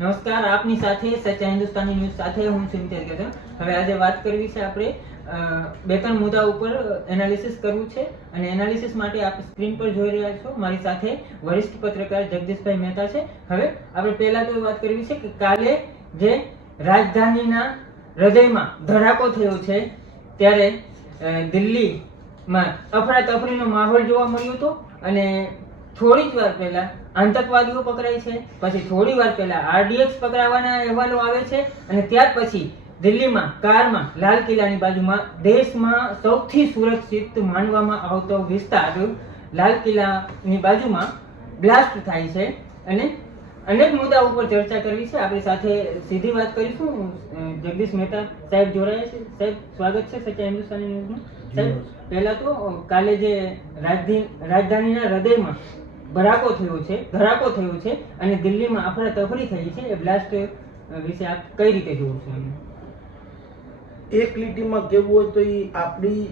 નમસ્કાર, આપની સાથે સચ્ચા હિન્દુસ્તાની ન્યૂઝ સાથે હું સિમતેર કેતન. હવે આજે વાત કરવી છે આપણે બે ત્રણ મુદ્દા ઉપર એનાલિસિસ કરવું છે અને એનાલિસિસ માટે આપ સ્ક્રીન પર જોઈ રહ્યા છો. મારી સાથે વરિષ્ઠ પત્રકાર જગદીશભાઈ મહેતા છે. હવે આપણે પહેલા તો વાત કરવી છે કે કાલે જે રાજધાનીના હૃદયમાં ધડાકો થયો છે ત્યારે દિલ્હીમાં અફરાતફરીનો માહોલ જોવા મળ્યો હતો અને થોડી જ વાર પહેલા આતંકવાદીઓ પકડાય છે, પછી થોડી વાર પહેલા આરડીએક્સ પકડાવાના અહેવાલો આવે છે અને ત્યાર પછી દિલ્હીમાં કારમાં લાલ કિલ્લાની બાજુમાં દેશમાં સૌથી સુરક્ષિત માનવામાં આવતો વિસ્તાર લાલ કિલ્લાની બાજુમાં બ્લાસ્ટ થાય છે અને અનેક મુદ્દા ઉપર ચર્ચા કરવી છે. આપણી સાથે સીધી વાત કરીશું. જગદીશ મહેતા સાહેબ જોડાયા છે. સાહેબ, સ્વાગત છે સચ્ચા હિન્દુસ્તાની ન્યૂઝમાં. સાહેબ, પહેલા તો કાલે જે રાજધાનીના હૃદયમાં ધડાકો થયો છે અને દિલ્હીમાં અફરાતફરી થઈ છે, એ બ્લાસ્ટ વિશે આપ કઈ રીતે જોવો છો? એક લીટીમાં કહેવું હોય તો એ આપણી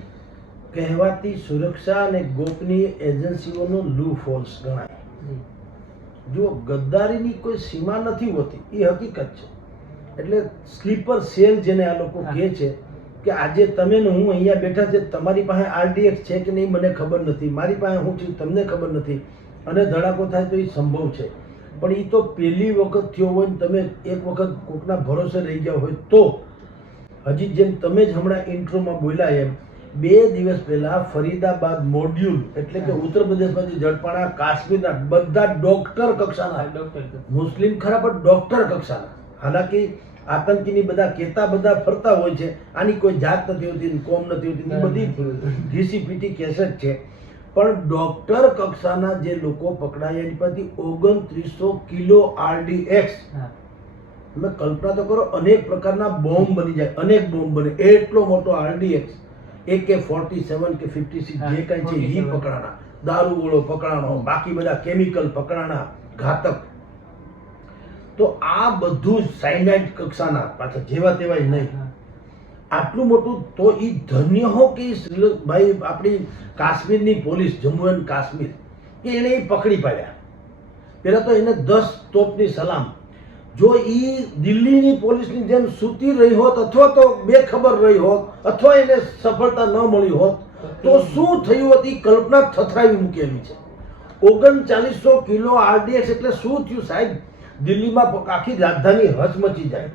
કહેવાતી સુરક્ષા અને ગોપનીય એજન્સીઓનો લૂ ફોલ્સ ગણાય. જો ગદ્દારીની કોઈ સીમા નથી હોતી, એ હકીકત છે. એટલે સ્લીપર સેલ જેને આ લોકો કહે છે કે આજે તમે ને હું અહીંયા બેઠા છે, તમારી પાસે આરડીએક્સ છે કે નહીં મને ખબર નથી, મારી પાસે હું છું તમને ખબર નથી, અને ધડાકો થાય તો એ સંભવ છે. પણ એ તો પહેલી વખત થયો હોય ને તમે એક વખત કોકના ભરોસે રહી ગયા હોય તો. હજી જેમ તમે જ હમણાં ઇન્ટ્રોમાં બોલ્યા એમ 2 દિવસ પહેલા ફરીદાબાદ મોડ્યુલ એટલે કે ઉત્તર પ્રદેશમાંથી ઝડપાણા કાશ્મીરના બધા ડોક્ટર કક્ષાના, મુસ્લિમ ખરા પણ ડોક્ટર કક્ષાના, હાલાકી આતંકીની બધા કેતા બધા ફરતા હોય છે, આની કોઈ જાત નથી હોતી, કોમ નથી હોતી, બધી ઘીસીપીટી કેસેટ છે. પણ ડોક્ટર કક્ષાના જે લોકો પકડાયા એની પરથી 2900 કિલો આરડીએક્સ, તમે કલ્પના તો કરો, અનેક પ્રકારના બોમ્બ બની જાય, અનેક બોમ્બ બને, એટલો મોટો આરડીએક્સ, AK-47 કે 56 જે કઈ છે એ પકડાણા, દારૂ ગોળો પકડાણો, બાકી બધા કેમિકલ પકડાણા, ઘાતક. તો આ બધું સાયનાઇડ કક્ષાના, પાછા જેવા તેવા નહીં, આટલું મોટું. તો એ ધન્ય હો કે ભાઈ આપણી કાશ્મીરની પોલીસ, જમ્મુ એન્ડ કાશ્મીર, કે એને પકડી પાડ્યા. પહેલા તો એને 10 તોપની સલામ. જો એ દિલ્હીની પોલીસની જેમ સૂતી રહી હોત અથવા તો બેખબર રહી હોત અથવા એને સફળતા ન મળી હોત તો શું થયું હોત, એ કલ્પના થથરાવી મૂકેલી છે. 3900 કિલો આરડીએક્સ એટલે શું થયું સાહેબ? દિલ્હીમાં આખી રાજધાની હચમચી જાય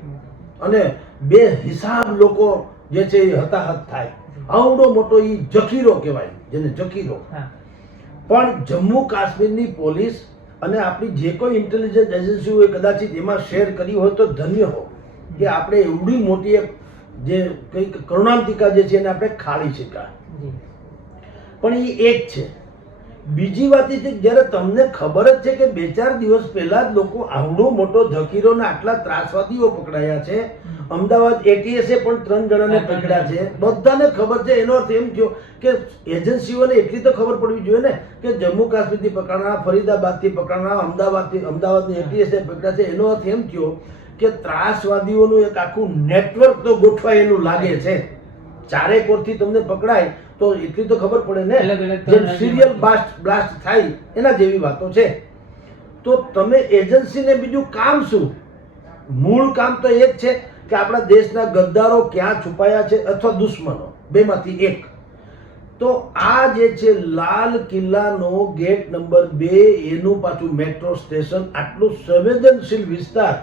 અને બે હિસાબ લોકો જે છે એ હતાહત થાય. આવડો મોટો એ જખીરો કહેવાય, જેને જખીરો. પણ જમ્મુ કાશ્મીરની પોલીસ અને આપણી જે કોઈ ઇન્ટેલિજન્સ એજન્સીઓએ કદાચ એમાં શેર કરી હોય તો ધન્ય હો કે આપણે એવડી મોટી એક જે કંઈક કરુણાંતિકા જે છે એને આપણે ખાલી શક્યા. પણ એ એક છે. બીજી વાત એ છે કે જ્યારે તમને ખબર જ છે કે 2-4 દિવસ પહેલા જ લોકો આવડો મોટો જખીરો ને આટલા ત્રાસવાદીઓ પકડાયા છે. અમદાવાદ એટીએસે પણ 3 જણાને પકડ્યા છે. બધાને ખબર છે. એનો અર્થ એમ થયો કે એજન્સીઓને એટલી તો ખબર પડવી જોઈએ ને કે જમ્મુ કાશ્મીરથી પકડાણા, ફરીદાબાદથી પકડાણા, અમદાવાદની એટીએસે પકડ્યા છે. એનો અર્થ એમ થયો કે ત્રાસવાદીઓનું એક આખું નેટવર્ક તો ગોઠવાયેલું લાગે છે. ચારે કોરથી તમને પકડાય તો એટલી તો ખબર પડે ને, જેમ સિરિયલ બ્લાસ્ટ થાય એના જેવી વાતો છે. તો તમે એજન્સીને બીજું કામ શું? મૂળ કામ તો એ જ છે કે આપણા દેશના ગદ્દારો ક્યાં છુપાયા છે અથવા દુશ્મનો, બેમાંથી એક. તો આ જે છે લાલ કિલ્લાનો ગેટ નંબર 2, એનું પાછું મેટ્રો સ્ટેશન, આટલું સંવેદનશીલ વિસ્તાર,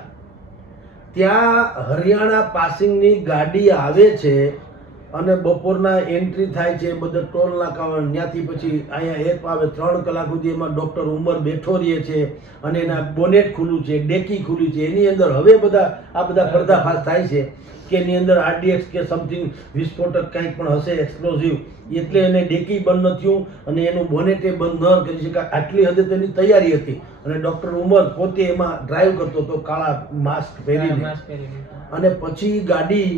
ત્યાં હરિયાણા પાસિંગની ગાડી આવે છે અને બપોરના એન્ટ્રી થાય છે, બધા ટોલ નાકા, ત્યાંથી પછી અહીંયા એક આવે 3 કલાક સુધી એમાં ડૉક્ટર ઉમર બેઠો રહે છે અને એના બોનેટ ખુલ્લું છે, ડેકી ખુલ્લી છે. એની અંદર હવે આ બધા પર્દાફાશ થાય છે કે એની અંદર આરડીએક્સ કે સમથિંગ વિસ્ફોટક કંઈક પણ હશે, એક્સપ્લોઝિવ, એટલે એને ડેકી બંધ ન થયું અને એનું બોનેટે બંધ ન કરી શકાય. આટલી હદે તેની તૈયારી હતી અને ડૉક્ટર ઉમર પોતે એમાં ડ્રાઈવ કરતો હતો કાળા માસ્ક પહેરીને. અને પછી ગાડી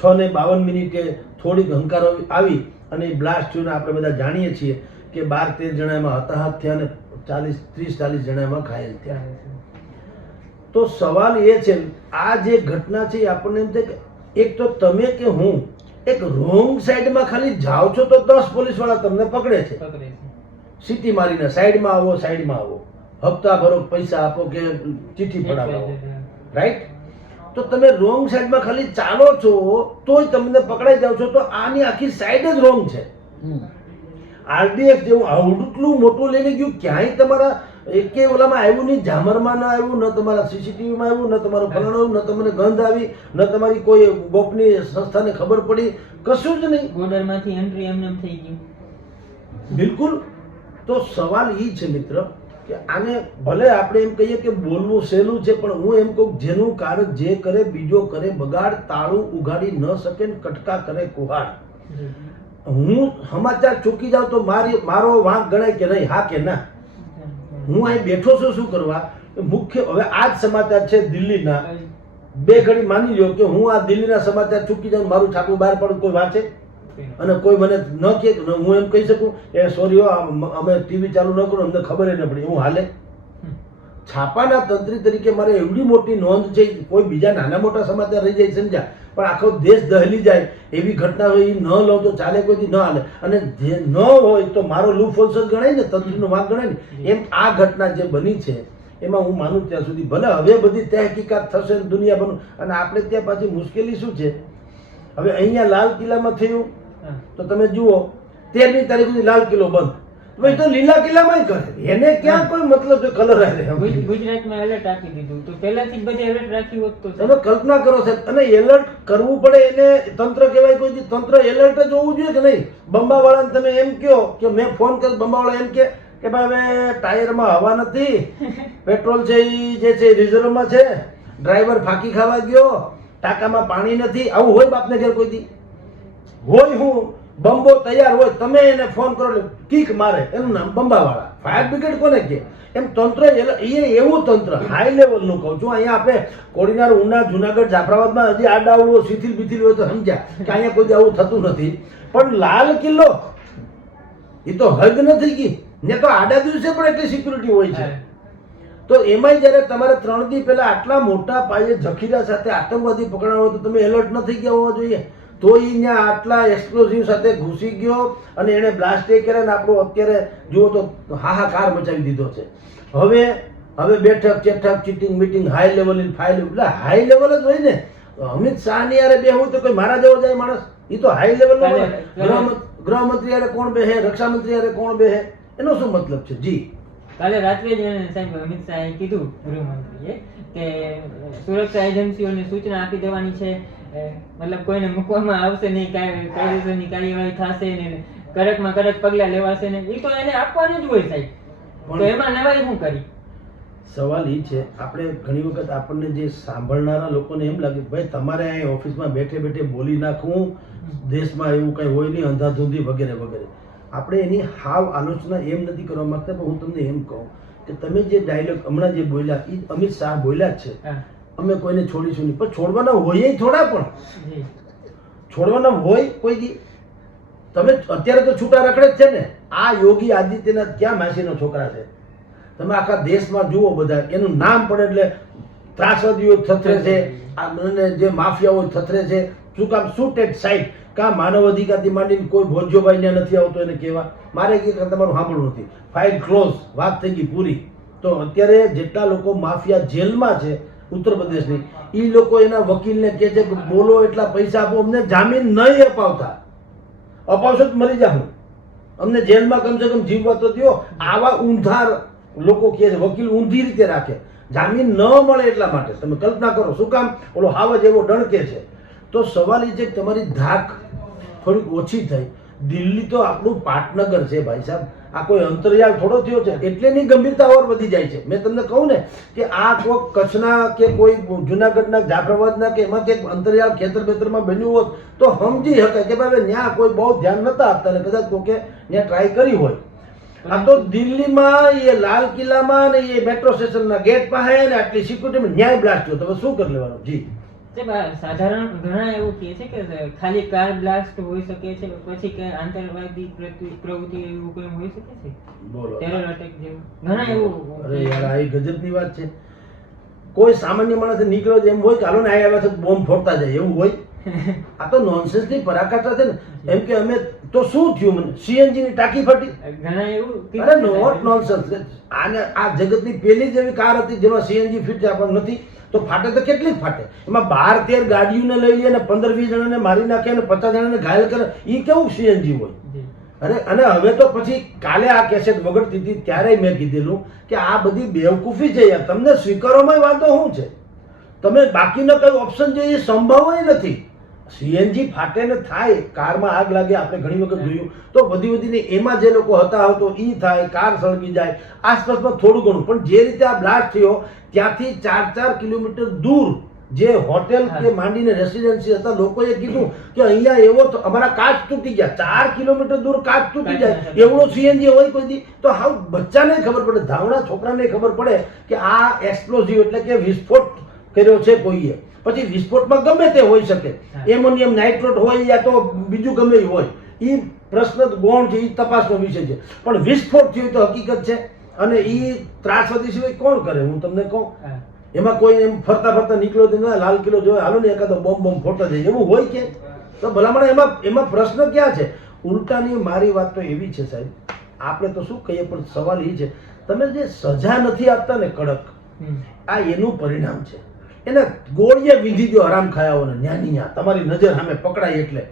6:52 થોડીક હંકારો આવી અને બ્લાસ્ટ થયું. આપણે બધા જાણીએ છીએ કે 12-13 જણા એમાં હતાહત થયા અને 30-40 જણા એમાં ઘાયલ થયા. તો સવાલ એ છે, આ જે ઘટના છે એ આપણને એમ થાય કે એક તો તમે કે હું એક રોંગ સાઈડમાં ખાલી જાઓ છો તો 10 પોલીસવાળા તમને પકડે છે, સીટી મારીને સાઈડમાં આવો, હપ્તા ભરો, પૈસા આપો કે ચિઠ્ઠી પડાવો. રાઈટ? તો તમે રોંગ સાઈડમાં ખાલી ચાલો છો તોય તમને પકડાઈ જાવ છો, તો આની આખી સાઈડ જ રોંગ છે. આરડીએક્સ જેવું આવડું મોટું લઈને ગયું, ક્યાંય તમારા એકે ઓલામાં આવ્યું નહીં, ઝામરમાં ન આવ્યું, ન તમારા સીસીટીવીમાં આવ્યું, ન તમારું ફલાણું, ન તમને ગંધ આવી, ન તમારી કોઈ ગોપનીય સંસ્થાને ખબર પડી, કશું જ નહીં. બોર્ડરમાંથી એન્ટ્રી એમને એમ થઈ ગયું. બિલકુલ. તો સવાલ એ છે મિત્ર કે આને ભલે આપણે એમ કહીએ કે બોલવું સહેલું છે, પણ હું એમ કહું જેનું કારક જે કરે બીજો કરે બગાડ, તાળું ઉગાડી ન શકે ને કટકા કરે કુહાડ. હું સમાચાર ચૂકી જાઉં તો મારો વાંક ગણાય કે નહીં? હા કે ના? હું અહીં બેઠો છું શું કરવા? મુખ્ય હવે આ જ સમાચાર છે દિલ્હીના. બે ઘડી માની લ્યો કે હું આ દિલ્હીના સમાચાર ચૂકી જાઉં, મારું છાપું બહાર પડું, કોઈ વાંચે? અને કોઈ મને ન કહે, હું એમ કહી શકું એ સોરી અમે ટીવી ચાલુ ન કરું, અમને ખબર ન પડી, એવું હાલે? છાપાના તંત્રી તરીકે મારે એવડી મોટી નોંધ છે, કોઈ બીજા નાના મોટા સમાચાર રહી જાય સમજ્યા, પણ આખો દેશ દહલી જાય એવી ઘટના હોય એ ન લઉં તો ચાલે, કોઈથી ન હાલે. અને જે ન હોય તો મારો લૂફોલ્સ જ ગણાય ને, તંત્રીનો વાંક ગણાય ને. એમ આ ઘટના જે બની છે એમાં હું માનું ત્યાં સુધી ભલે હવે બધી તહેકીકાત થશે ને દુનિયા બનું, અને આપણે ત્યાં પાછી મુશ્કેલી શું છે, હવે અહીંયા લાલ કિલ્લામાં થયું તો તમે જુઓ 13મી તારીખ સુધી લાલ કિલ્લો બંધ, ભાઈ તો લીલા કિલ્લામાં કરે, એને ક્યાં કોઈ મતલબ છે કલર આવે? ગુજરાતમાં એલર્ટ આપી દીધું તો પહેલાથી જ બધે એલર્ટ રાખ્યું હોત તો તમે કલ્પના કરો સાહેબ. અને એલર્ટ કરવું પડે એને તંત્ર કહેવાય? કોઈ તંત્ર એલર્ટ જ હોવું જોઈએ કે નહીં? બંબાવાળાને તમે એમ કહો કે મેં ફોન કર્યો, બંબાવાળા એમ કે ભાઈ હવે ટાયરમાં હવા નથી, પેટ્રોલ છે એ જે છે રિઝર્વમાં છે, ડ્રાઈવર ફાંકી ખાવા ગયો, ટાંકામાં પાણી નથી, આવું હોય બાપને ઘેર કોઈ દી? હોય હું બંબો તૈયાર હોય, તમે એને ફોન કરો એટલે કીક મારે, એનું નામ બંબાવાળા. ફાયર બ્રિગેડ કોને કહે? એમ તંત્ર એ એવું તંત્ર હાઈ લેવલનું કહું છું. અહીંયા આપણે કોડીનાર, ઉના, જુનાગઢ, જાફરાબાદમાં હજી આડાવડું શિથિલ બિથિલ હોય તો સમજ્યા કે અહીંયા કોઈ આવું થતું નથી. પણ લાલ કિલ્લો એ તો હદ નથી ગઈ ને, તો આડા દિવસે પણ એટલી સિક્યુરિટી હોય છે. તો એમાંય જ્યારે તમારે 3 દી પહેલા આટલા મોટા પાયે જખીરા સાથે આતંકવાદી પકડાયો હોય તો તમે એલર્ટ ન થઈ ગયા હોવા જોઈએ. તો એ ત્યાં આટલા એક્સપ્લોઝિવ સાથે ઘૂસી ગયો અને એને બ્લાસ્ટ કર્યા ને આપણો અત્યારે જુઓ તો હાહાકાર મચાવી દીધો છે. હવે બેઠક ચેઠક cheating meeting high level file, એટલે હાઈ લેવલ જ હોય ને. અમિત શાહની યારે બેહું તો કોઈ મારા જેવો જાય માણસ? એ તો હાઈ લેવલ. ગૃહમંત્રી યારે કોણ બેહે, રક્ષામંત્રી યારે કોણ બેહે, એનો શું મતલબ છે? જી કાલે રાત્રે જ સાહેબ અમિત શાહે કીધું, ગૃહમંત્રીએ, કે સુરક્ષા એજન્સીઓને સૂચના આપી દેવાની છે, મતલબ કોઈને મૂકવામાં આવશે નહીં, કાયદેસરની કાર્યવાહી થશે ને કડકમાં કડક પગલા લેવાશે ને, એ તો એને આપવાનું જ હોય સાહેબ. તો એમાં નવાઈ શું કરી? સવાલ એ છે, આપણે ઘણી વખત આપણને જે સાંભળનારા લોકોને એમ લાગે ભાઈ તમારે અહીં ઓફિસમાં બેઠે બેઠે બોલી નાખવું, દેશમાં એવું કંઈ હોય નહીં, અંધાધૂંધી વગેરે વગેરે. આપણે એની હાવ આલોચના એમ નથી કરવા માંગતા, પણ હું તમને એમ કહું કે તમે જે ડાયલોગ હમણાં જે બોલ્યા એ અમિત શાહ બોલ્યા જ છે, અમે કોઈને છોડીશું નહીં. પણ છોડવાના હોય થોડા, પણ છોડવાના હોય કોઈ દી? તમે અત્યારે તો છૂટા રખડે જ છે ને. આ યોગી આદિત્યનાથ ક્યાં માસીનો છોકરા છે? તમે આખા દેશમાં જુઓ, બધા એનું નામ પડે એટલે ત્રાસવાદીઓ થથરે છે, અને જે માફિયાઓ થથરે છે. શું કામ? શૂટેડ સાઇટ. કાં માનવ અધિકારથી માંડીને કોઈ ભોજ્યોભાઈ ત્યાં નથી આવતો એને કહેવા, મારે કે તમારું સાંભળવું નથી, ફાઇલ ક્લોઝ, વાત થઈ ગઈ પૂરી. તો અત્યારે જેટલા લોકો માફિયા જેલમાં છે ઉત્તર પ્રદેશની, એ લોકો એના વકીલને કહે છે કે બોલો એટલા પૈસા આપો, અમને જામીન નહીં અપાવતા, અપાવશો તો મરી જાઉં, અમને જેલમાં કમસે કમ જીવવા તો દો. આવા ઊંધાર લોકો કહે છે, વકીલ ઊંધી રીતે રાખે, જામીન ન મળે એટલા માટે. તમે કલ્પના કરો શું કામ? ઓલો હાવ જ એવો ડણકે છે. તો સવાલ એ છે કે તમારી ધાક થોડીક ઓછી થઈ. દિલ્હી તો આપણું પાટનગર છે ભાઈ સાહેબ, આ કોઈ અંતરિયાળ થોડો થયો છે, એટલે એની ગંભીરતા ઓર વધી જાય છે. મેં તમને કહું ને કે આ કોઈ કચ્છના કે કોઈ જુનાગઢના, જાફરાબાદના કે એમાં કે અંતરિયાળ ખેતર બેતરમાં બન્યું હોત તો સમજી શકાય કે ભાઈ ત્યાં કોઈ બહુ ધ્યાન નતા આપતા ને કદાચ કોકે ત્યાં ટ્રાય કરી હોય. આ તો દિલ્હીમાં એ લાલ કિલ્લામાં ને એ મેટ્રો સ્ટેશનના ગેટ પાસે ને આટલી સિક્યુરિટીમાં ન્યાય બ્લાસ્ટ થયો, તમે શું કરી લેવાનું? જી સાધારણ ઘણા એવું કહે છે કે ખાલી કાર બ્લાસ્ટ હોઈ શકે છે, પછી કે આંતરવાદી પ્રવૃત્તિ એવું કોઈ હોઈ શકે છે, બોલો ટેરર અટેક જેવું ઘણા એવું. અરે યાર આ ગજબની વાત છે. કોઈ સામાન્ય માણસ નીકળ્યો એમ હોય કે હાલો ને આવ્યા છે બોમ્બ ફોડતા જાય એવું હોય? આ તો નોનસેન્સ ની પરાકાષ્ઠા છે ને. એમ કે અમે તો શું થયું, મને સીએનજી ની ટાંકી ફાટી. ઘણા એવું અરે કીધું છે નોટ સાહેબ. નોનસેન્સ. આને આ જગતની પહેલી જ એવી કાર હતી જેમાં સીએનજી ફિટ છે, પણ નથી. તો ફાટે તો કેટલી ફાટે. એમાં 12-13 ગાડીઓને લઈ લે અને 15-20 જણાને મારી નાખે અને 50 જણાને ઘાયલ કરે. એ કેવું સીએનજી હોય. જી. અને હવે તો પછી કાલે આ કેસેટ વગડતી હતી ત્યારે મેં કીધેલું કે આ બધી બેવકૂફી છે યાર. તમને સ્વીકારોમાં વાંધો શું છે? તમે બાકીનો કઈ ઓપ્શન છે એ સંભવ નથી. સીએનજી ફાટે ને થાય, કારમાં આગ લાગે, આપણે ઘણી વખત જોયું. તો વધીને એમાં જે લોકો હતા તો ઈ થાય, કાર સળગી જાય, આસપાસમાં થોડું ઘણું. પણ જે રીતે આ બ્લાસ્ટ થયો ત્યાંથી 4-4 કિલોમીટર દૂર જે હોટેલ કે માંડીને રેસિડેન્સી હતા, લોકોએ કીધું કે અહીંયા એવો તો અમારા કાચ તૂટી ગયા. 4 કિલોમીટર દૂર કાચ તૂટી જાય એવડો સીએનજી હોય કોઈ દી? તો હાવ બચ્ચાને ખબર પડે, ધાવણા છોકરાને ખબર પડે કે આ એક્સપ્લોઝિવ એટલે કે વિસ્ફોટ કર્યો છે કોઈએ. પછી વિસ્ફોટમાં ગમે તે હોઈ શકે, એમોનિયમ નાઇટ્રેટ હોય યા તો બીજું ગમે એ હોય. એ પ્રશ્ન ગૌણ છે, એ તપાસનો વિષય છે. પણ વિસ્ફોટ થયો તો હકીકત છે. અને એ ત્રાસવાદી સિવાય કોણ કરે? હું તમને કહું, એમાં કોઈ એમ ફરતા નીકળ્યો તો લાલ કિલ્લો જોયો, હાલો ને એકાદો બોમ્બ ફોટો જાય એવું હોય કે? તો ભલામણ એમાં પ્રશ્ન ક્યાં છે? ઉલટાની મારી વાત તો એવી છે સાહેબ, આપણે તો શું કહીએ, પણ સવાલ એ છે તમે જે સજા નથી આપતા ને કડક, આ એનું પરિણામ છે. એને ગોળીએ વિધી દો હરામ ખાયાઓને, ન્યા તમારી નજર સામે પકડાય એટલે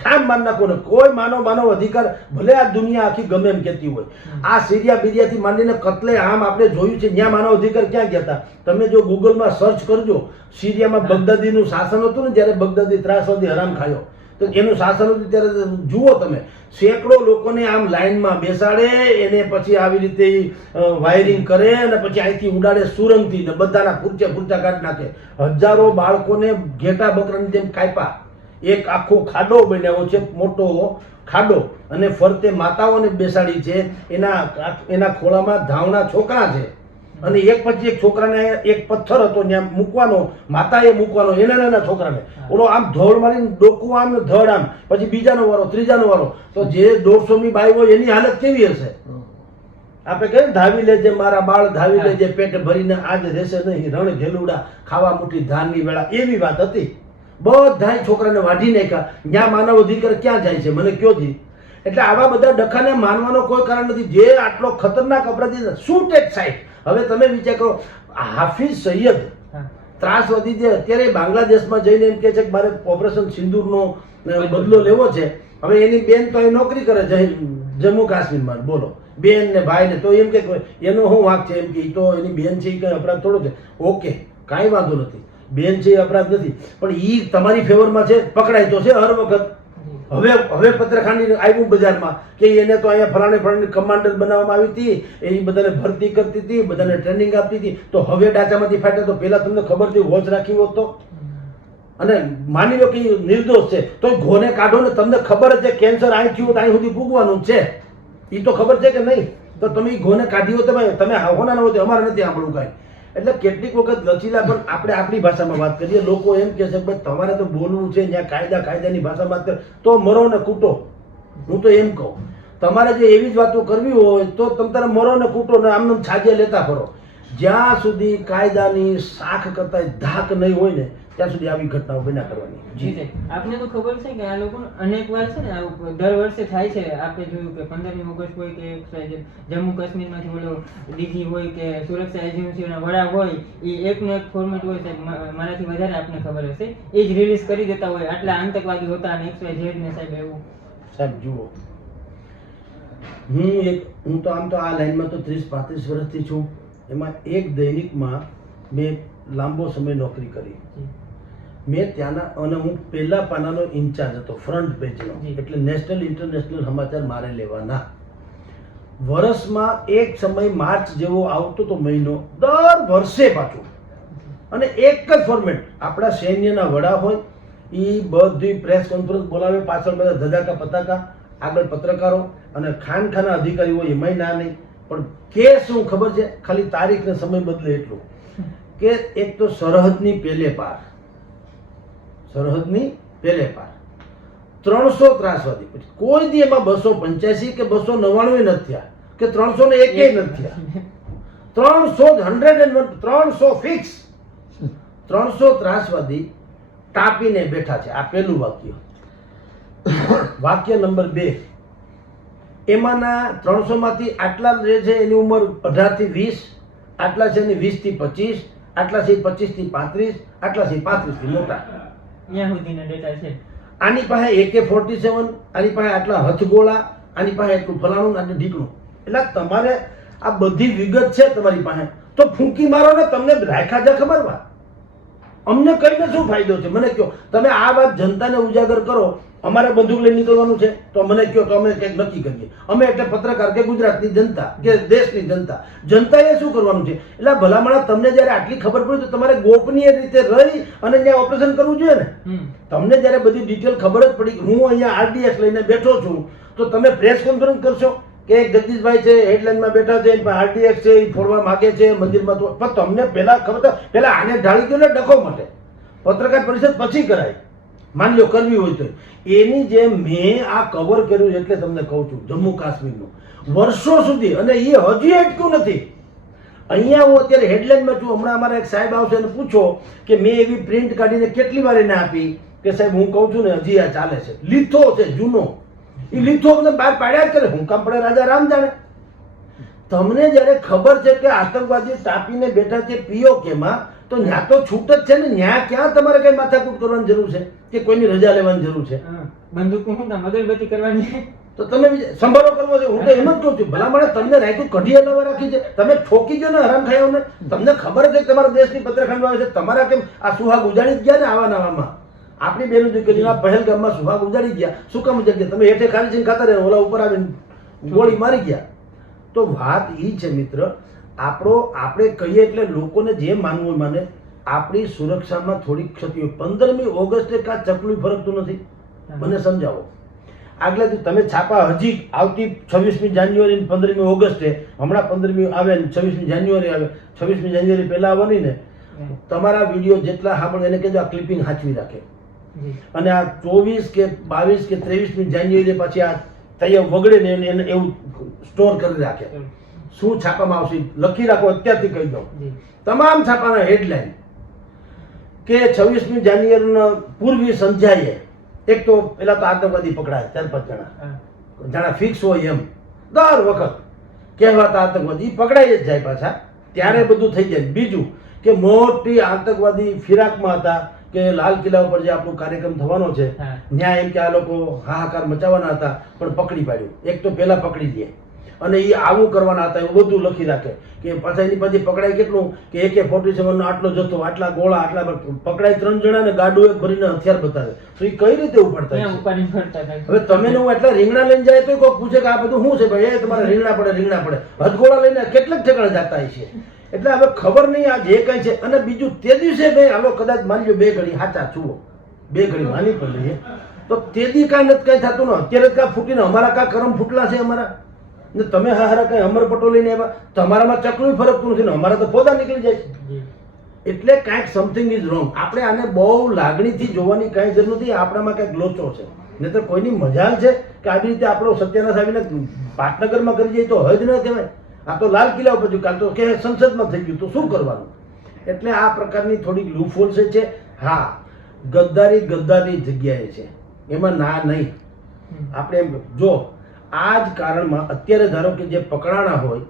ઠામ માર નાખો ને. કોઈ માનવ અધિકાર, ભલે આ દુનિયા આખી ગમે એમ કહેતી હોય, આ સિરિયા માંડીને કતલે આમ આપણે જોયું છે, ત્યાં માનવ અધિકાર ક્યાં ગયા હતા? તમે જો ગૂગલમાં સર્ચ કરજો, સિરિયામાં બગદાદીનું શાસન હતું ને, જ્યારે બગદાદી ત્રાસવાદી હરામ ખાયો તો એનું શાસન હતું ત્યારે જુઓ તમે, સેંકડો લોકોને આમ લાઈનમાં બેસાડે, એને પછી આવી રીતે વાયરિંગ કરે અને પછી અહીંથી ઉડાડે સુરંગથી ને બધાના ફૂરચા કાઢી નાખે. હજારો બાળકોને ઘેટા બકરાની જેમ કાપ્યા. એક આખો ખાડો બનાવ્યો છે, મોટો ખાડો, અને ફરતે માતાઓને બેસાડી છે. એના ખોળામાં ધાવણા છોકરા છે અને એક પછી એક છોકરાને એક પથ્થર હતો ત્યાં મૂકવાનો, માતાએ મૂકવાનો, નાના છોકરાને ઓલો આમ ધોળ મારીને ડોકું આમ ધડ આમ, પછી બીજાનો વારો, ત્રીજાનો વારો. તો જે 150મી બાઈ હોય એની હાલત કેવી હશે? આપણે કહીએ ધાવી લેજે મારા બાળ, ધાવી લેજે પેટ ભરીને, આજ રહેશે નહીં રણ ઘેલુડા, ખાવા મુઠ્ઠી ધાનની વેળા. એવી વાત હતી. બધાય છોકરાને વાઢી નાખ્યા. ત્યાં માનવ અધિકાર ક્યાં જાય છે મને કયો જી? એટલે આવા બધા ડખાને માનવાનો કોઈ કારણ નથી. જે આટલો ખતરનાક અપરાધી શૂટેડ સાઇટ. હવે તમે વિચાર કરો, હાફિઝ સૈયદ ત્રાસવાદી જે અત્યારે બાંગ્લાદેશમાં જઈને એમ કે છે કે મારે ઓપરેશન સિંદૂરનો બદલો લેવો છે. હવે એની બેન તો અહીં નોકરી કરે છે જમ્મુ કાશ્મીરમાં. બોલો, બેન ને ભાઈ ને, તો એમ કે એનો શું વાંક છે? એમ કે તો એની બેન છે એ કઈ અપરાધ થોડો છે. ઓકે, કાંઈ વાંધો નથી, બેન છે એ અપરાધ નથી, પણ ઈ તમારી ફેવરમાં છે, પકડાય તો છે હર વખત. હવે પત્રખાંડી આવ્યું બજારમાં કે એને તો અહીંયા ફલાણી કમાન્ડર બનાવવામાં આવી હતી, એ બધાને ભરતી કરતી હતી, બધાને ટ્રેનિંગ આપતી હતી. તો હવે ડાચામાંથી ફાટે તો પેલા તમને ખબર હતી, વોચ રાખી હોત તો? અને માની લો કે નિર્દોષ છે તો ઘોને કાઢો ને, તમને ખબર છે કેન્સર અહીં થયું અહીં સુધી પૂગવાનું છે, એ તો ખબર છે કે નહીં? તો તમે ઘોને કાઢી હો, તમે હોના ન હોય, અમારે નથી સાંભળવું કાંઈ. એટલે કેટલીક વખત લચીલા પણ આપણે આપણી ભાષામાં વાત કરીએ. લોકો એમ કહે છે કે તમારે તો બોલવું છે, ત્યાં કાયદાની ભાષામાં વાત કરે તો મરો ને કૂટો. હું તો એમ કહું, તમારે જે એવી જ વાતો કરવી હોય તો તમે તારે મરો ને કૂટો ને આમને છાજે લેતા ફરો. જ્યાં સુધી કાયદાની શાખ કરતા ધાક નહીં હોય ને ત્યાં સુધી આવી ઘટનાઓ બન્યા કરવાની. જી, આપને તો ખબર છે કે આ લોકો અનેક વાર છે ને દર વર્ષે થાય છે. આપણે જોયું કે 15મી ઓગસ્ટ હોય કે જમ્મુ કાશ્મીરમાંથી ઓલો ડીજી હોય કે સુરક્ષા એજન્સીઓના વડા હોય, એ એકનો એક ફોર્મેટ હોય સાહેબ, મારાથી વધારે આપને ખબર હશે, એ જ રિલીઝ કરી દેતા હોય. આટલા આતંકવાદી હતા અને XYZ ને સાહેબ એવું. સાહેબ જુઓ, હું તો આમ તો આ લાઈનમાં તો 30-35 વર્ષથી છું. એમાં એક દૈનિકમાં મેં લાંબો સમય નોકરી કરી. મેં ત્યાંના, અને હું પહેલા પાનાનો ઇન્ચાર્જ હતો, ફ્રન્ટ પેજનો, એટલે નેશનલ ઇન્ટરનેશનલ સમાચાર મારે લેવાના. વર્ષમાં એક સમય માર્ચ જેવો આવતો તો મહિનો, દર વર્ષે પાછું, અને એક જ ફોર્મેટ. આપણા સૈન્યના વડા હોય, એ બધી પ્રેસ કોન્ફરન્સ બોલાવે, પાછળ બધા ધજાકા પતાકા, આગળ પત્રકારો અને ખાનખાના અધિકારી હોય, એમાંય ના નહીં. પણ કે શું ખબર છે? ખાલી તારીખ ને સમય બદલે એટલું કે એક તો સરહદની પેલે પાર, સરહદની પેલે પાર 300 ત્રાસવાદી. પછી કોઈ દી એમાં 285 કે 299 નથી થયા કે 301 નથી થયા. 300 ફિક્સ. 300 ત્રાસવાદી ટાંપીને બેઠા છે. આ પહેલું વાક્ય. વાક્ય નંબર 2, એમાંના 300 માંથી આટલા જે છે એની ઉંમર 18 થી 20, આટલા છે એની 20 થી 25, આટલા છે 25 થી 35, આટલા છે 35 થી મોટા. ત્યાં સુધીના ડેટા છે. આની પાસે AK-47, આની પાસે આટલા હથગોળા, આની પાસે એટલું ફલાણું આટલું ઢીકણું. એટલે તમારે આ બધી વિગત છે તમારી પાસે, તો ફૂંકી મારો ને, તમને રાખ્યા છે ખબર વાત. અમને કહીને શું ફાયદો છે મને કહો. તમે આ વાત જનતાને ઉજાગર કરો. અમારે બંદૂક લઈને નીકળવાનું છે તો મને કહો, તો અમે કંઈક નક્કી કરીએ. અમે એટલે પત્રકાર કે ગુજરાતની જનતા કે દેશની જનતા, જનતાએ શું કરવાનું છે. એટલે ભલામણા તમને જ્યારે આટલી ખબર પડી તો તમારે ગોપનીય રીતે રહી અને ત્યાં ઓપરેશન કરવું જોઈએ ને. તમને જ્યારે બધી ડિટેલ ખબર જ પડી, હું અહીંયા RDX લઈને બેઠો છું, તો તમે પ્રેસ કોન્ફરન્સ કરશો કે જગદીશભાઈ છે હેડલાઇનમાં બેઠા છે, RDX છે, એ ફોડવા માગે છે મંદિરમાં, તો પણ તમને પહેલા ખબર, પહેલા આને ઢાળી દો ને ડખો માટે. પત્રકાર પરિષદ પછી કરાય, માની લો કરવી હોય તો. એની જેમ મેં આ કવર કર્યું એટલે તમને કહું છું, જમ્મુ કાશ્મીરનું વર્ષો સુધી, અને એ હજી અટક્યું નથી. અહીંયા હું અત્યારે હેડલાઇનમાં છું. હમણાં અમારા એક સાહેબ આવશે અને પૂછો કે મેં એવી પ્રિન્ટ કાઢીને કેટલી વાર એને આપી કે સાહેબ હું કહું છું ને હજી આ ચાલે છે. લીથો છે જૂનો, એ લીથો મને બહાર પાડ્યા જ કરે. હું કામ પડે રાજા રામ જાણે. તમને જ્યારે ખબર છે કે આતંકવાદી ટાંપીને બેઠા છે POKમાં, તો ન્યા તો છૂટ જ છે ને. ન્યા ક્યાં તમારે કઈ માથાકૂટ કરવાની જરૂર છે કે કોઈની રજા લેવાની જરૂર છે? બંદૂક મગરબત્તી કરવાની તો તમે સંભાળો કરવો છે. હું તો એમ જ કહું છું, ભલામણે તમને રાખ્યું કઢી હલાવા રાખી છે. તમે ઠોકી દો ને હરામ ખાયાઓને. તમને ખબર છે કે તમારા દેશની પત્રખંડ આવે છે, તમારા કેમ આ સુહાગ ઉજાડી જ ગયા ને આવા નવામાં. આપણી બેનું દીકરીના પહેલગામમાં સુહાગ ઉજાડી ગયા. શું કામ ઉજાડી ગયા? તમે હેઠે ખાલી છે ખાતા રહે, ઓલા ઉપર આવીને ગોળી મારી ગયા. તો વાત એ છે મિત્ર, આપણે કહીએ એટલે લોકોને જે માનવું માને. આપણી સુરક્ષામાં થોડીક ક્ષતિઓ. 15મી ઓગસ્ટે કાં ચકલું ફરકતું નથી? મને સમજાવો. આગલા તમે છાપા હજી આવતી 26મી જાન્યુઆરી 15મી ઓગસ્ટે, હમણાં 15મી આવે ને 26મી જાન્યુઆરી આવે, 26મી જાન્યુઆરી પહેલા આવવાની ને. તમારા વિડીયો જેટલા સાંભળે એને કહેજો આ ક્લિપિંગ સાચવી રાખે. અને આ 24 કે 22 કે 23મી જાન્યુઆરી પછી આ તૈયાર વગડે ને એને એવું સ્ટોર કરી રાખે. શું છાપામાં આવશે લખી રાખો, અત્યારથી કહી દઉં. તમામ છાપાના હેડલાઇન કે 26મી જાન્યુઆરીના પૂર્વી સંધ્યાએ એક તો પેલા તો આતંકવાદી પકડાય 4-5 જણા, જાણે ફિક્સ હોય એમ. દર વખત કહેવાતા આતંકવાદી પકડાઈ જ જાય પાછા, ત્યારે બધું થઈ જાય. બીજું કે મોટી આતંકવાદી ફિરાકમાં હતા કે લાલ કિલ્લા ઉપર જે આપણો કાર્યક્રમ થવાનો છે, ત્યાં એમ કે આ લોકો હાહાકાર મચાવવાના હતા પણ પકડી પાડ્યું. એક તો પહેલા પકડી દે અને એ આવું કરવાના હતા એવું બધું લખી રાખે કે પાછા એની પછી પકડાય કેટલું કે AK-47 નો આટલો જથ્થો, આટલા ગોળા, આટલા પકડાય 3 જણા ને ગાડું એક ભરીને હથિયાર બતાવે. તો એ કઈ રીતે ઉપાડતા? હવે તમે ને હું એટલા રીંગણા લઈને જાય તો કોઈ પૂછે કે આ બધું શું છે ભાઈ? એ તમારે રીંગણા પડે. હથગોળા લઈને કેટલાક ઠેકાણે જતા છે. એટલે હવે ખબર નહીં આ જે કઈ છે. અને બીજું તે દિવસે ભાઈ હાલો કદાચ માની લો 2 ઘડી સાચા છુઓ, 2 ઘડી માની પડીએ તો તેદી કાંઈ નથી કઈ થતું ને. અત્યારે જ કાં ફૂટીને અમારા કાં કરમ ફૂટલા છે અમારા ને. તમે હારા કઈ અમર પટો લઈને આવ્યા, તમારામાં ચકલું ફરકતું નથી ને અમારા તો પોતા નીકળી જાય છે. એટલે કાંઈક સમથિંગ ઇઝ રોંગ. આપણે આને બહુ લાગણીથી જોવાની કાંઈ જરૂર નથી. આપણામાં કાંઈક લોચો છે. નહીં તો કોઈની મજાલ છે કે આવી રીતે આપણો સત્યાનાશ આવીને પાટનગરમાં કરી જાય તો હદ ન કહેવાય. આ તો લાલ કિલ્લા ઉપર કાલ તો કે સંસદમાં થઈ ગયું તો શું કરવાનું? એટલે આ પ્રકારની થોડીક લૂફોલ છે. હા, ગદ્દારી જગ્યાએ છે, એમાં ના નહીં. આપણે એમ જો આ જ કારણમાં અત્યારે ધારો કે જે પકડાણા હોય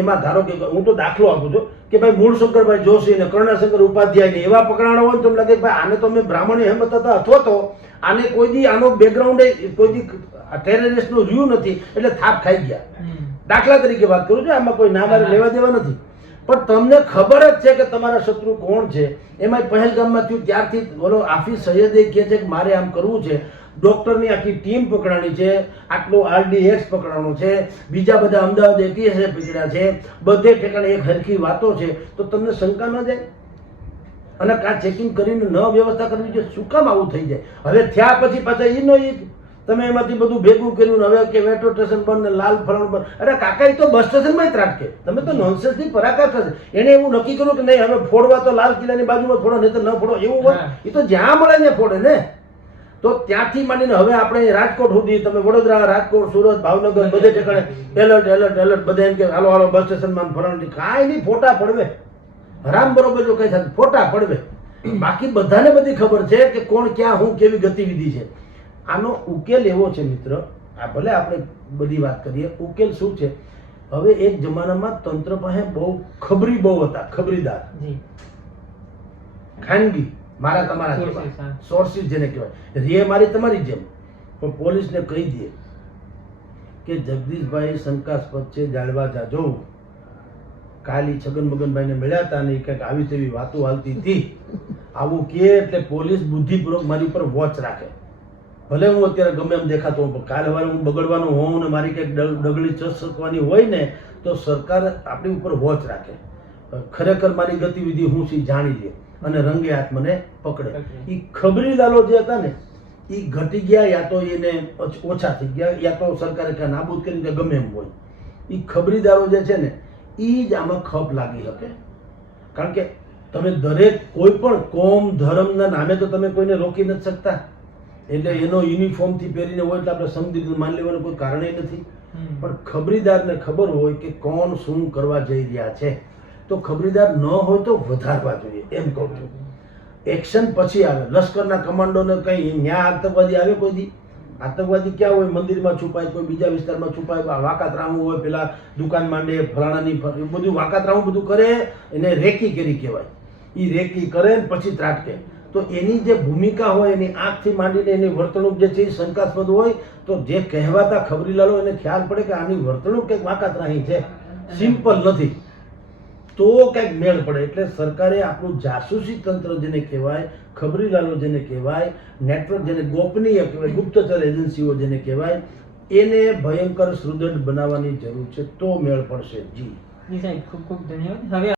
એમાં ધારો કે હું તો દાખલો આપું છું કે ભાઈ મૂળશંકરભાઈ જોશી ને કર્ણાશંકર ઉપાધ્યાય ને એવા પકડાણા હોય તો એમ લાગે ભાઈ આને તો અમે બ્રાહ્મણ હેમત હતા, અથવા તો આને કોઈ દી આનો બેકગ્રાઉન્ડ કોઈ દી ટેરરિસ્ટ નું રહ્યું નથી એટલે થાપ ખાઈ ગયા. દાખલા તરીકે વાત કરું છું, આમાં કોઈ નામ લેવા દેવા નથી. પણ તમને ખબર જ છે કે તમારા શત્રુ કોણ છે. એમાં પહેલગામમાં થયું ત્યારથી બોલો હાફિઝ સૈયદે કહે છે કે મારે આમ કરવું છે. ડોક્ટરની આખી ટીમ પકડાણી છે, આટલો RDX પકડાણો છે, બીજા બધા અમદાવાદ ATS પકડ્યા છે, બધે ઠેકાણે એક હરખી વાતો છે. તો તમને શંકા ન જાય? અને કાં ચેકિંગ કરીને ન વ્યવસ્થા કરવી જોઈએ? શું કામ આવું થઈ જાય? હવે થયા પછી પાછા ઈનો ઈ તમે એમાંથી બધું ભેગું કર્યું. હવે કે મેટ્રો સ્ટેશન બંધ ને લાલ ફરણ બંધ. અરે કાકા એ તો બસ સ્ટેશનમાં જ ત્રાટકે. તમે તો નોનસેન્સની પરાકાષ્ઠા છે. એને એવું નક્કી કર્યું કે નહીં હવે ફોડવા તો લાલ કિલ્લાની બાજુમાં ફોડો, નહીં તો ન ફોડો. એવું હોય એ તો જ્યાં મળે ને ફોડે ને. તો ત્યાંથી માંડીને હવે આપણે રાજકોટ સુધી, તમે વડોદરા, રાજકોટ, સુરત, ભાવનગર બધે ઠેકાણે એલર્ટ બધા એમ કે હાલો હાલો બસ સ્ટેશનમાં ફરવાની. કાંઈ નહીં, ફોટા પડવે. હરામ બરોબર જો કઈ થાય ફોટા પડવે. બાકી બધાને બધી ખબર છે કે કોણ ક્યાં હું કેવી ગતિવિધિ છે. આનો ઉકેલ એવો છે મિત્ર, આ ભલે આપણે બધી વાત કરીએ, ઉકેલ શું છે? હવે એક જમાનામાં તંત્ર પાસે બહુ હતા, ખબરીદાર, જી ખાનગી, મારા તમારા Sources, જેવા હા. સોર્સિસ જેને કહેવાય, રે મારી તમારી જેમ, પણ પોલીસને કહી દે કે જગદીશભાઈ શંકાસ્પદ છે, જાળવા જાજો. કાલી છગન મગનભાઈને મળ્યા હતા ને કંઈક આવી તેવી વાતો હાલતી હતી, આવું કે એટલે પોલીસ બુદ્ધિપૂર્વક મારી ઉપર વોચ રાખે. ભલે હું અત્યારે ગમે એમ દેખાતો હોઉં, પણ કાલ સવારે હું બગડવાનો હોઉં ને મારી કંઈક ડગલી ચસકવાની હોય ને તો સરકાર આપણી ઉપર વોચ રાખે. ખરેખર મારી ગતિવિધિ હું છે જાણી લે અને રંગે હાથ મને પકડે. એ ખબરીદારો જે હતા ને એ ઘટી ગયા, યા તો એને ઓછા થઈ ગયા, યા તો સરકારે કાંઈ નાબૂદ કરી કે ગમે એમ હોય. એ ખબરીદારો જે છે ને એ જ આમાં ખપ લાગી શકે. કારણ કે તમે દરેક કોઈ પણ કોમ ધર્મના નામે તો તમે કોઈને રોકી નથી શકતા. એટલે એનો યુનિફોર્મથી પહેરીને હોય એટલે આપણે સમજી માની લેવાનું કોઈ કારણ નથી. પણ ખબરીદારને ખબર હોય કે કોણ શું કરવા જઈ રહ્યા છે, તો ખબરીદાર ન હોય તો વધારવા જોઈએ એમ કહું છું. એક્શન પછી આવે. લશ્કરના કમાન્ડોને કંઈ ન્યા આતંકવાદી આવે કોઈ દી? આતંકવાદી ક્યાં હોય? મંદિરમાં છુપાય, કોઈ બીજા વિસ્તારમાં છુપાય, વાકાતરામું હોય, પેલા દુકાન માંડે, ફલાણાની બધું વાકાતરામું બધું કરે, એને રેકી કરી કહેવાય. એ રેકી કરે ને પછી ત્રાટકે. તો એની જે ભૂમિકા હોય, એની આંખથી માંડીને એની વર્તણૂક જે છે એ શંકાસ્પદ હોય, તો જે કહેવાતા ખબરીલાલો એને ખ્યાલ પડે કે આની વર્તણૂક કંઈક વાકાતરાહી છે, સિમ્પલ નથી, તો કંઈક મેળ પડે. એટલે સરકારે આપણું જાસૂસી તંત્ર જેને કહેવાય, ખબરીલાલો જેને કહેવાય, નેટવર્ક જેને ગોપનીય કહેવાય, ગુપ્તચર એજન્સીઓ જેને કહેવાય, એને ભયંકર સુદૃઢ બનાવવાની જરૂર છે, તો મેળ પડશે. જી સાહેબ, ખૂબ ખૂબ ધન્યવાદ. હવે